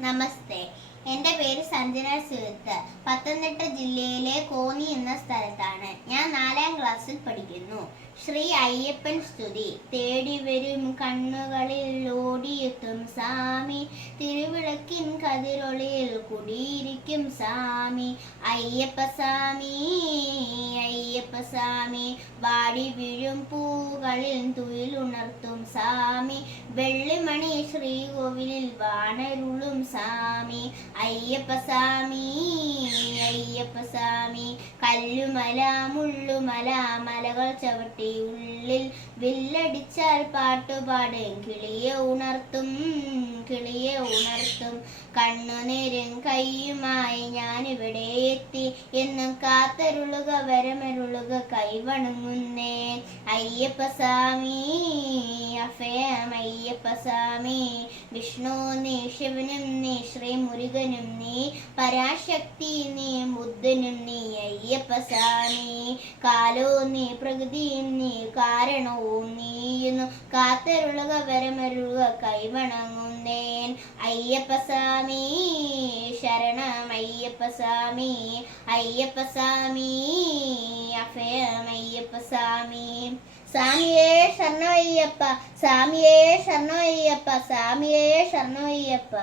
നമസ്തേ. എന്റെ പേര് സഞ്ജന സുഹൃത്ത്. പത്തനംതിട്ട ജില്ലയിലെ കോന്നി എന്ന സ്ഥലത്താണ്. ക്ലാസ്സിൽ പഠിക്കുന്നു. ശ്രീ അയ്യപ്പൻ സ്തുതി. തേടി വരും കണ്ണുകളിൽ ഓടിയെത്തും സ്വാമി. തിരുവിളക്കിൻ കതിരൊളിയിൽ കുടിയിരിക്കും സ്വാമി. അയ്യപ്പ സ്വാമി അയ്യപ്പ സ്വാമി. വാടി വീഴും പൂകളിൽ തുയിലുണർത്തും സ്വാമി. വെള്ളിമണി ശ്രീകോവിലിൽ വാണരുളും സ്വാമി. അയ്യപ്പ സാമി അയ്യപ്പ സ്വാമി കല്ലുമല മുള്ളുമല മലകൾ ചവിട്ടി ഉള്ളിൽ വില്ലടിച്ചാൽ പാട്ടുപാട്. കിളിയെ ഉണർത്തും. കിളിയെ ഉണർത്തും. കണ്ണുനീരും കൈയുമായി ഇവിടെ എത്തി. എന്നും കാത്തരുളുക വരമരുളുക കൈവണങ്ങുന്നേ അയ്യപ്പ സ്വാമി അഭയം അയ്യപ്പ സ്വാമി. വിഷ്ണു നീ ശിവനും നീ ശ്രീ മുരുകനും നീ. പരാശക്തി നീ ബുദ്ധനും നീ അയ്യപ്പ സ്വാമി. കാലോ നീ പ്രകൃതിയും നീ കാരണവും നീയുന്നു കാത്തരുളുക വരമരുളുക കൈവണങ്ങുന്നേൻ അയ്യപ്പ സ്വാമി ശരണം അയ്യപ്പ സ്വാമി അയ്യപ്പ സ്വാമി അഭയം അയ്യപ്പ സ്വാമി സ്വാമിയേ ശരണം അയ്യപ്പ സ്വാമിയേ ശരണം അയ്യപ്പ സ്വാമിയേ ശരണം അയ്യപ്പ